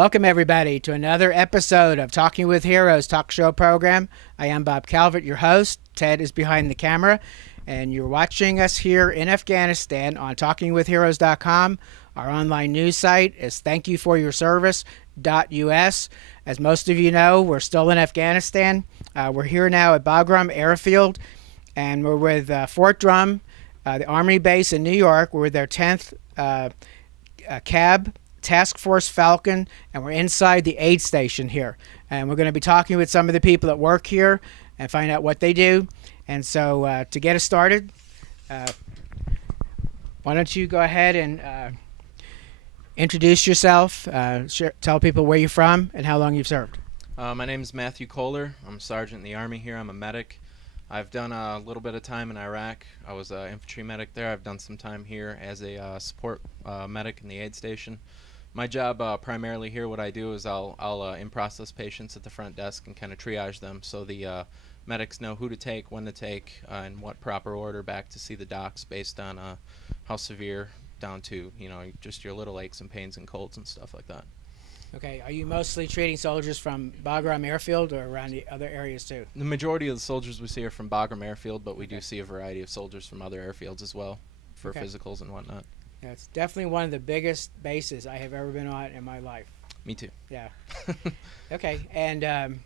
Welcome, everybody, to another episode of Talking with Heroes talk show program. I am Bob Calvert, your host. Ted is behind the camera, and you're watching us here in Afghanistan on TalkingWithHeroes.com. Our online news site is thankyoufforyourservice.us. As most of you know, we're still in Afghanistan. We're here now at Bagram Airfield, and we're with Fort Drum, the Army base in New York. We're with their 10th CAB Task Force Falcon, and we're inside the aid station here. And we're going to be talking with some of the people that work here and find out what they do. And so to get us started, why don't you go ahead and introduce yourself, tell people where you're from and how long you've served. My name is Matthew Kohler. I'm a sergeant in the Army here. I'm a medic. I've done a little bit of time in Iraq. I was an infantry medic there. I've done some time here as a support medic in the aid station. My job primarily here, what I do is I'll in-process patients at the front desk and kind of triage them so the medics know who to take, when to take, and what proper order back to see the docs based on how severe down to, you know, just your little aches and pains and colds and stuff like that. Okay, are you mostly treating soldiers from Bagram Airfield or around the other areas too? The majority of the soldiers we see are from Bagram Airfield, but we do see a variety of soldiers from other airfields as well for physicals and whatnot. Yeah, it's definitely one of the biggest bases I have ever been on in my life. Me too. Yeah. Okay, and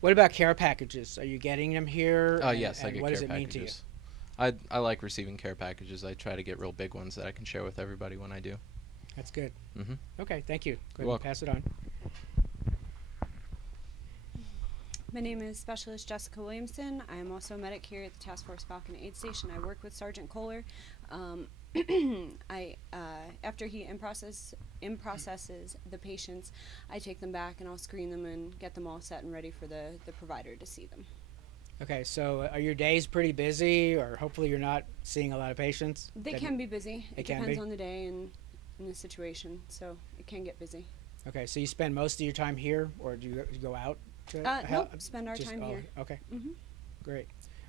what about care packages? Are you getting them here? Yes, I get care packages. What does it mean to you? I like receiving care packages. I try to get real big ones that I can share with everybody when I do. That's good. Mm-hmm. Okay, thank you. Go You're ahead and pass it on. My name is Specialist Jessica Williamson. I am also a medic here at the Task Force Falcon Aid Station. I work with Sgt Kohler. After he in-processes the patients, I take them back and I'll screen them and get them all set and ready for the provider to see them. Okay, so are your days pretty busy, or hopefully you're not seeing a lot of patients? They can be busy. It can depends be? on the day and the situation, so it can get busy. Okay, so you spend most of your time here, or do you go out to Nope, spend our time here. Okay, Mm-hmm. Great.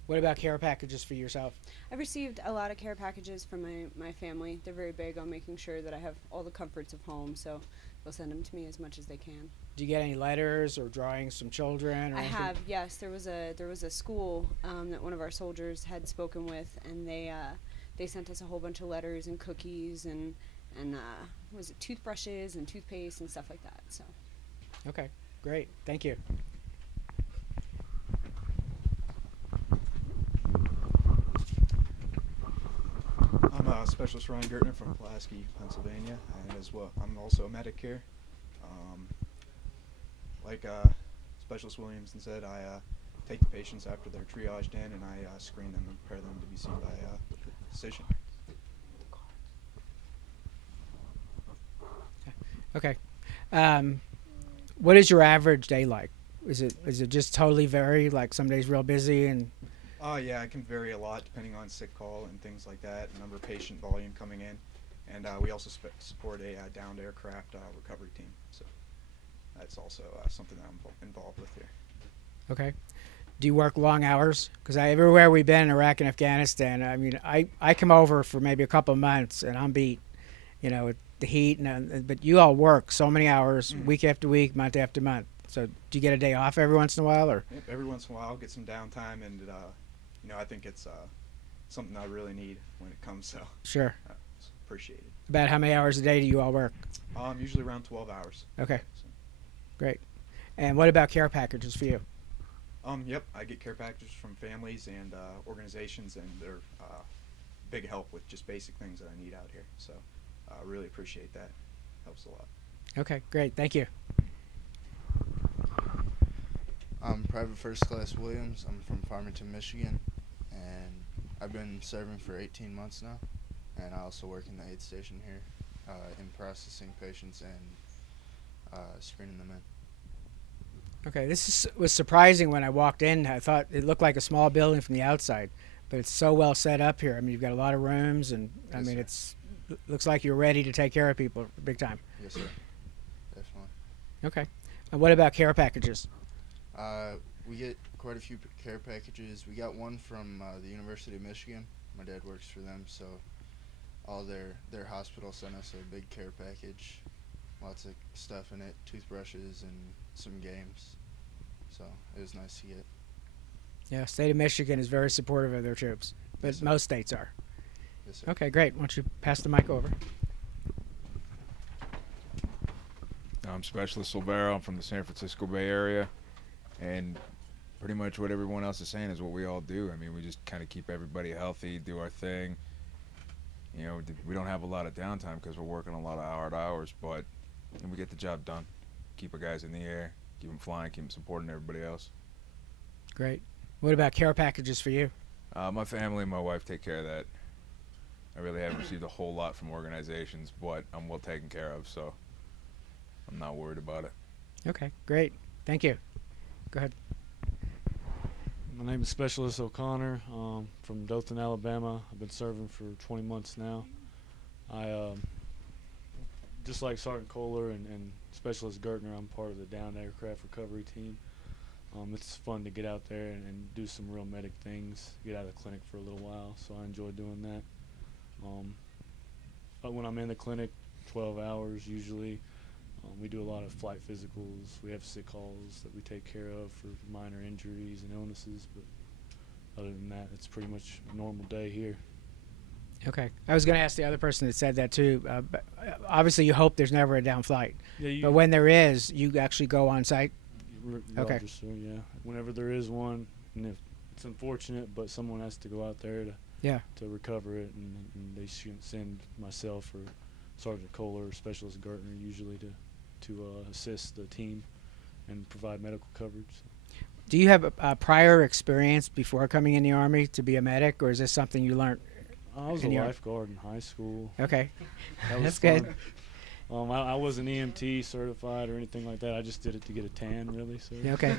What about care packages for yourself? I've received a lot of care packages from my family. They're very big on making sure that I have all the comforts of home, so they'll send them to me as much as they can. Do you get any letters or drawings from children? Or I anything? have, yes. There was a school that one of our soldiers had spoken with, and they sent us a whole bunch of letters and cookies and was it toothbrushes and toothpaste and stuff like that. So. Okay, great. Thank you. I'm Specialist Ryan Gurtner from Pulaski, Pennsylvania, and as well, I'm also a medic here. Like Specialist Williamson said, I take the patients after they're triaged in, and I screen them and prepare them to be seen by a physician. Okay. What is your average day like? Is it just totally vary? Like some days real busy and? Yeah, it can vary a lot depending on sick call and things like that, number of patient volume coming in, and we also support a downed aircraft recovery team. So that's also something that I'm involved with here. Okay. Do you work long hours? Because everywhere we've been in Iraq and Afghanistan, I mean, I come over for maybe a couple of months and I'm beat, you know, with the heat, but you all work so many hours, week after week, month after month. So do you get a day off every once in a while, or? Yep, every once in a while, I'll get some downtime, and you know, I think it's something I really need when it comes. So sure, it's appreciated. About how many hours a day do you all work? Usually around 12 hours. Okay, so. Great. And what about care packages for you? Yep, I get care packages from families and organizations, and they're big help with just basic things that I need out here. So I really appreciate that. Helps a lot. Okay, great. Thank you. I'm Private First Class Williams. I'm from Farmington, Michigan, and I've been serving for 18 months now. And I also work in the aid station here, in processing patients and screening them in. Okay, was surprising when I walked in. I thought it looked like a small building from the outside, but it's so well set up here. I mean, you've got a lot of rooms, and I mean, it looks like you're ready to take care of people big time. Yes, sir. Definitely. Okay. And what about care packages? We get quite a few care packages. We got one from the University of Michigan. My dad works for them, so all their hospital sent us a big care package. lots of stuff in it, toothbrushes and some games. So it was nice to get. Yeah, state of Michigan is very supportive of their troops, but Yes, sir. most states are. Yes, sir. Okay, great. Why don't you pass the mic over? I'm Specialist Silveira. I'm from the San Francisco Bay Area, and pretty much what everyone else is saying is what we all do. I mean, we just kind of keep everybody healthy, do our thing. You know, we don't have a lot of downtime because we're working a lot of hard hours, but we get the job done. Keep our guys in the air, keep them flying, keep them supporting everybody else. Great. What about care packages for you? My family and my wife take care of that. I really haven't received a whole lot from organizations, but I'm well taken care of, so I'm not worried about it. Okay, great. Thank you. Go ahead. My name is Specialist O'Connor, from Dothan, Alabama. I've been serving for 20 months now. I, just like Sgt Kohler and Specialist Gurtner, I'm part of the downed aircraft recovery team. It's fun to get out there and do some real medic things, get out of the clinic for a little while, so I enjoy doing that. But when I'm in the clinic, 12 hours usually. We do a lot of flight physicals. We have sick calls that we take care of for minor injuries and illnesses, but other than that, it's pretty much a normal day here. Okay. I was going to ask the other person that said that too. But obviously, you hope there's never a down flight. Yeah, But when there is, you actually go on site? Okay. Roger, sir, yeah. Whenever there is one, and if it's unfortunate, but someone has to go out there to recover it, and they shouldn't send myself or Sergeant Kohler or Specialist Gurtner usually to assist the team and provide medical coverage. Do you have a prior experience before coming in the Army to be a medic, or is this something you learned? I was a in the lifeguard in high school. Okay. That was That's fun. good. I wasn't EMT certified or anything like that. I just did it to get a tan, really. So. Okay.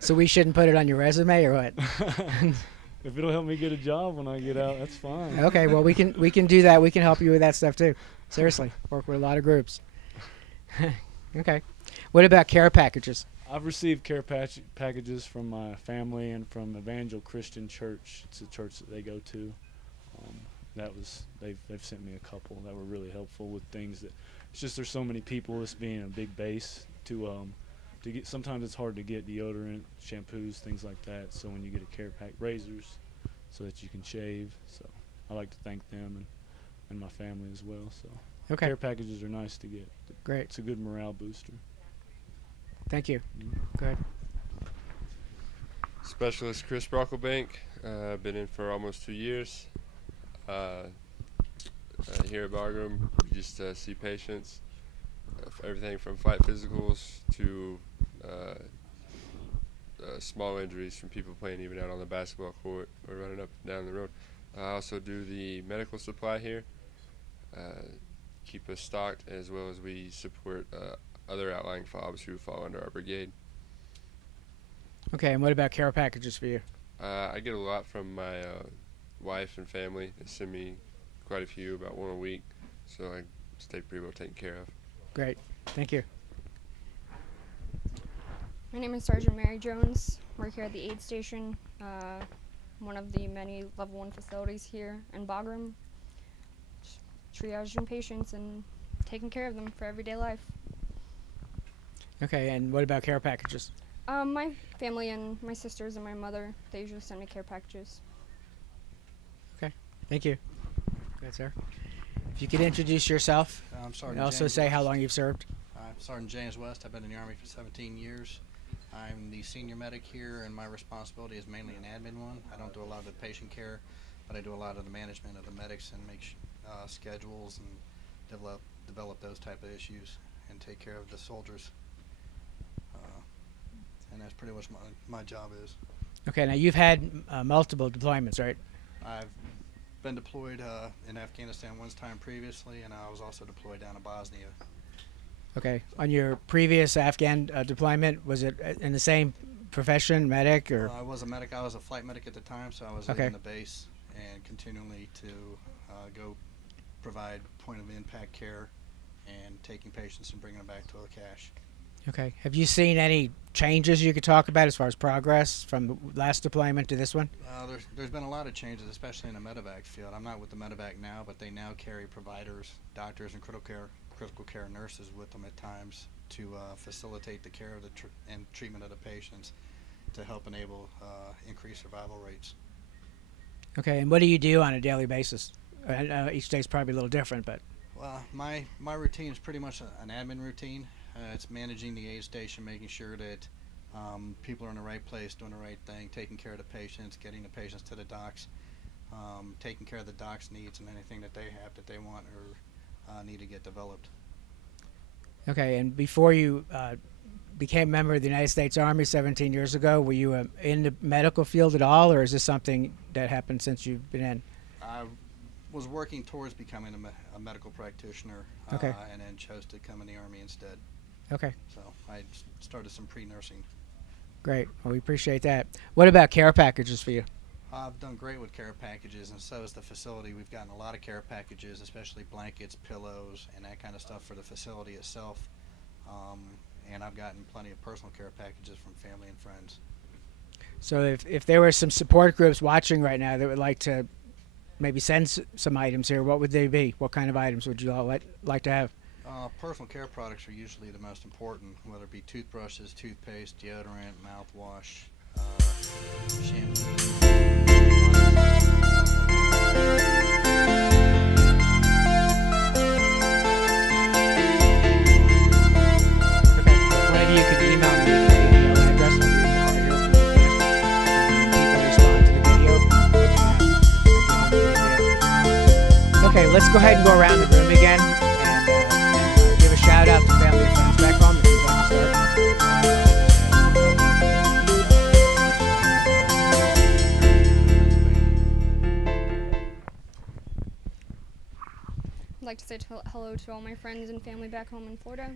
So we shouldn't put it on your resume, or what? If it'll help me get a job when I get out, that's fine. Okay. Well, we can do that. We can help you with that stuff too. Seriously, work with a lot of groups. Okay. What about care packages? I've received care packages from my family and from Evangel Christian Church. It's a church that they go to. They've sent me a couple that were really helpful with things that. It's just there's so many people. This being a big base to get. Sometimes it's hard to get deodorant, shampoos, things like that. So when you get a care pack, razors, so that you can shave. So I like to thank them and my family as well. So Okay. care packages are nice to get. Great. It's a good morale booster. Thank you. Go ahead. Specialist Chris Brockelbank. I've been in for almost 2 years. Here at Bagram, we just see patients, everything from flight physicals to small injuries from people playing even out on the basketball court or running up and down the road. I also do the medical supply here, keep us stocked, as well as we support other outlying FOBs who fall under our brigade. Okay. And what about care packages for you? I get a lot from my wife and family. They send me quite a few, about one a week, so I stay pretty well taken care of. Great. Thank you. My name is Sgt Mary Jones. Work here at the aid station, one of the many level 1 facilities here in Bagram. Triaging patients and taking care of them for everyday life. Okay. And what about care packages? My family and my sisters and my mother, they usually send me care packages. Okay. Thank you. Go ahead, sir. If you could introduce yourself I'm Sergeant and also James say West. how long you've served. I'm Sergeant James West. I've been in the Army for 17 years. I'm the senior medic here, and my responsibility is mainly an admin one. I don't do a lot of the patient care, but I do a lot of the management of the medics and make schedules and develop those type of issues and take care of the soldiers. And that's pretty much my job is. Okay. Now you've had multiple deployments, right? I've been deployed in Afghanistan one time previously, and I was also deployed down to Bosnia. Okay. On your previous Afghan deployment, was it in the same profession, medic, or? I was a medic. I was a flight medic at the time, so I was Okay. leaving the base and continually to go provide point of impact care and taking patients and bringing them back to the cache. Okay. Have you seen any changes you could talk about as far as progress from the last deployment to this one? There's been a lot of changes, especially in the medevac field. I'm not with the medevac now, but they now carry providers, doctors, and critical care critical care nurses with them at times to facilitate the care of and treatment of the patients to help enable increased survival rates. Okay, and what do you do on a daily basis? Each day's probably a little different, but Well, my routine is pretty much an admin routine. It's managing the aid station, making sure that people are in the right place, doing the right thing, taking care of the patients, getting the patients to the docs, taking care of the docs' needs and anything that they have that they want or need to get developed. okay. And before you became a member of the United States Army 17 years ago, were you in the medical field at all, or is this something that happened since you've been in? I was working towards becoming a medical practitioner, Okay. and then chose to come in the Army instead. Okay, So I started some pre-nursing. great. Well, we appreciate that. What about care packages for you? I've done great with care packages, and so has the facility. We've gotten a lot of care packages, especially blankets, pillows, and that kind of stuff for the facility itself. And I've gotten plenty of personal care packages from family and friends. So if there were some support groups watching right now that would like to maybe send some items here, what would they be? What kind of items would you all like to have? Personal care products are usually the most important, whether it be toothbrushes, toothpaste, deodorant, mouthwash, One of you could email me my email address. I'll leave it right here. People respond to the video. Okay, let's go ahead and go around the room again and give a shout out to family and friends back home. If you'd like to start. I'd like to say hello to all my friends and family back home in Florida.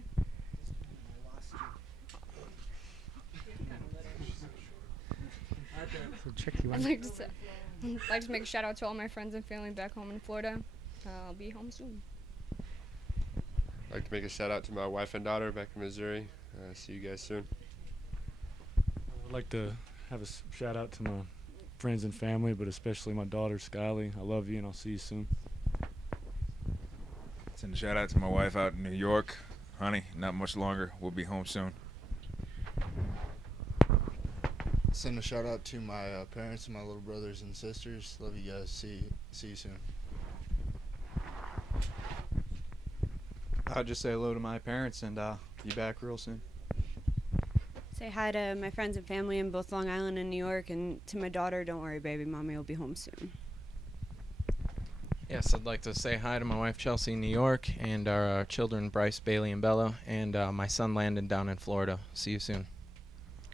I'd like to make a shout out to all my friends and family back home in Florida. I'll be home soon. I'd like to make a shout out to my wife and daughter back in Missouri. See you guys soon. I'd like to have a shout out to my friends and family, but especially my daughter, Skyly. I love you, and I'll see you soon. Send a shout out to my wife out in New York. Honey, not much longer. We'll be home soon. Send a shout out to my parents and my little brothers and sisters. Love you guys. See you soon. I'll just say hello to my parents and be back real soon. Say hi to my friends and family in both Long Island and New York, and to my daughter, don't worry, baby, mommy will be home soon. Yes, I'd like to say hi to my wife Chelsea in New York, and our children Bryce, Bailey, and Bella, and my son Landon down in Florida. See you soon.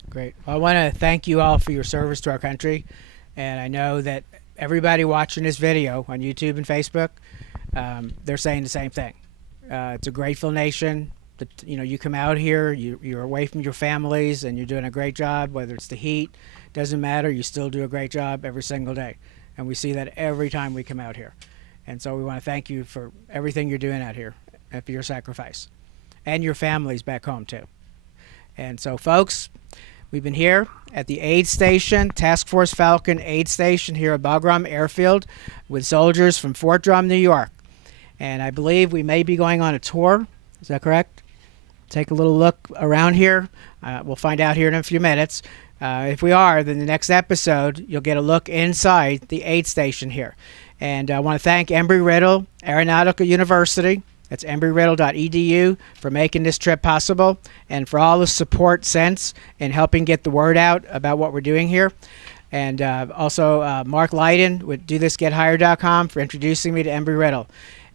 Great. Well, I want to thank you all for your service to our country, and I know that everybody watching this video on YouTube and Facebook, they're saying the same thing. It's a grateful nation. That, you come out here, you're away from your families, and you're doing a great job. Whether it's the heat, doesn't matter. You still do a great job every single day, and we see that every time we come out here. And so we want to thank you for everything you're doing out here and for your sacrifice, and your families back home too. And so, folks, we've been here at the aid station, Task Force Falcon aid station here at Bagram Airfield with soldiers from Fort Drum, New York. And I believe we may be going on a tour. Is that correct? Take a little look around here. We'll find out here in a few minutes. If we are, then the next episode, you'll get a look inside the aid station here. And I want to thank Embry-Riddle Aeronautical University. That's embryriddle.edu for making this trip possible and for all the support since in helping get the word out about what we're doing here. And also Mark Leiden with DoThisGetHired.com for introducing me to Embry-Riddle.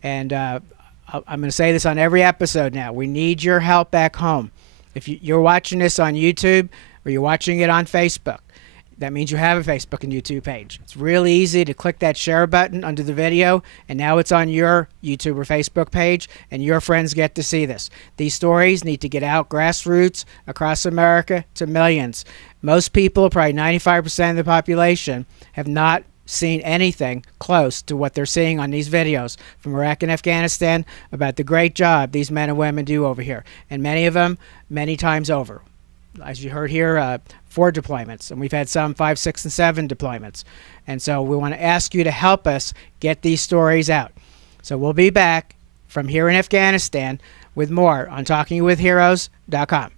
And I'm going to say this on every episode now. We need your help back home. If you're watching this on YouTube or you're watching it on Facebook, that means you have a Facebook and YouTube page. It's really easy to click that share button under the video, and now it's on your YouTube or Facebook page, and your friends get to see this. These stories need to get out grassroots across America to millions. Most people, probably 95% of the population, have not seen anything close to what they're seeing on these videos from Iraq and Afghanistan about the great job these men and women do over here, and many of them many times over. As you heard here, 4 deployments, and we've had some 5, 6, and 7 deployments. And so we want to ask you to help us get these stories out. So we'll be back from here in Afghanistan with more on TalkingWithHeroes.com.